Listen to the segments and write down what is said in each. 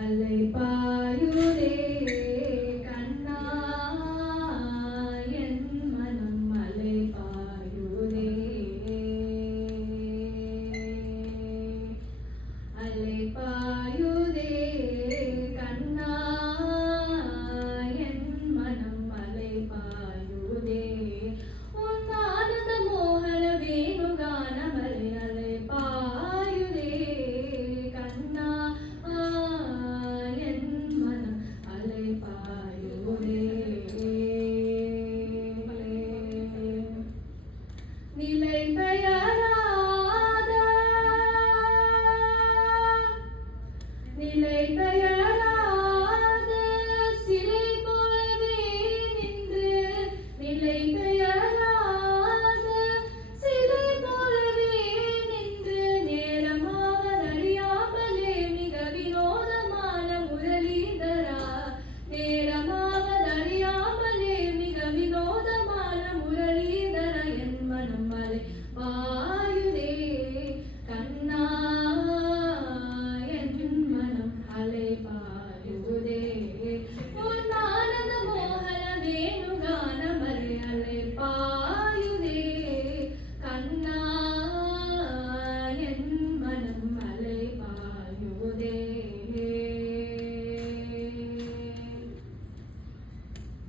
அலைபாயுதே கண்ணா என் மனம் அலைபாயுதே அலைபாயுதே கண்ணா என் மனம் அலைபாயுதே உன் ஆனந்த மோகன வேணுகானமலை அலைபாயுதே கண்ணா என் மனம் அலைபாயுதே நிலை பெயராத நிலை பெயராத சிலை போலவே நின்று நிலை பெயராத சிலை போலவே நின்று நேரமாவதறியாமலே மிக வினோதமான முரளிதரா நேரமாவதறியாமலே மிக வினோதமான முரளிதர என் மனம் அலை பாயுதே கண்ணா என் மனம் அலை பாயுதே உன் ஆனந்த மோகன வேணுகானமலை அலை பாயுதே கண்ணா என் மனம் அலை பாயுதே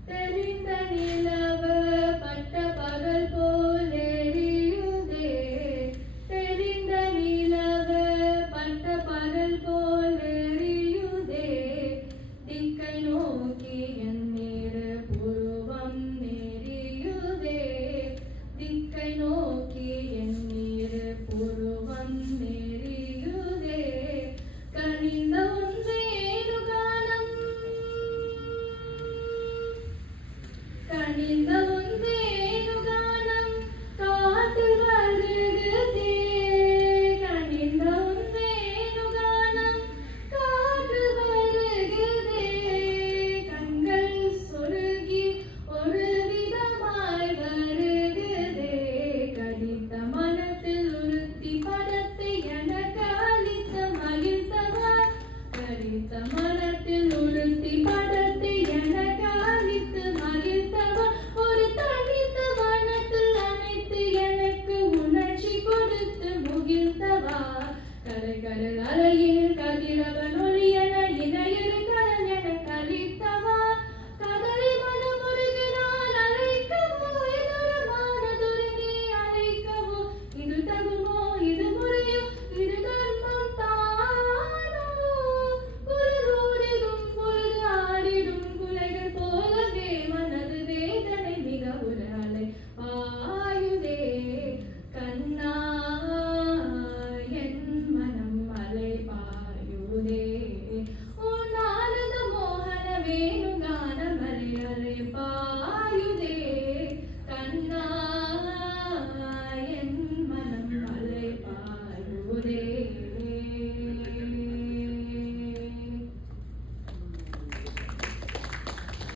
தெரிந்த நிலவு பட்ட பகல் போல் எரியுதே தெரிந்த நிலவு பட்ட பகல் போல் எரியுதே திக்கை நோக்கி என் நீர் புருவம் நெறியுதே திக்கை நோக்கி என் நீர் புருவம் நெறியுதே கனிந்த ஒன்றேனுகானம் கனிந்த ஒன்றேனுகானம் காட்டில் வருகுதே கனிந்த ஒன்றேனுகானம் காற்றில் வருகுதே கண்கள் சொருகி ஒரு விதமாய் வருகுதே கடித்த மனத்தில் உறுத்தி படத்தை எனக்கு அளித்த மகிழ்த்தவா கடித்த மனத்தில் உறுத்தி படத்தை எனக்கு அளித்து மகிழ்த்தவா ஒரு தனித்த வனத்தில் அனைத்து எனக்கு உணர்ச்சி கொடுத்து முகிழ்த்தவா கரை கடல் அலையில் கதிரவன் ஒளியன இணையரு கடல் என கலித்தவா கதறி மனமுருகினால் அழைக்கவோ எதிரமான துருங்கி அழைக்கவோ இது தகுமோ இது முறையோ இது தர்மம் தானோ குரலோடிடும் பொழுது ஆடிடும் குலைகள் போலவே மனது வேதனை மிக உரலை பாயுதே கண்ணா என் மனம் அலை பாயுதே உன் ஆனந்த மோகன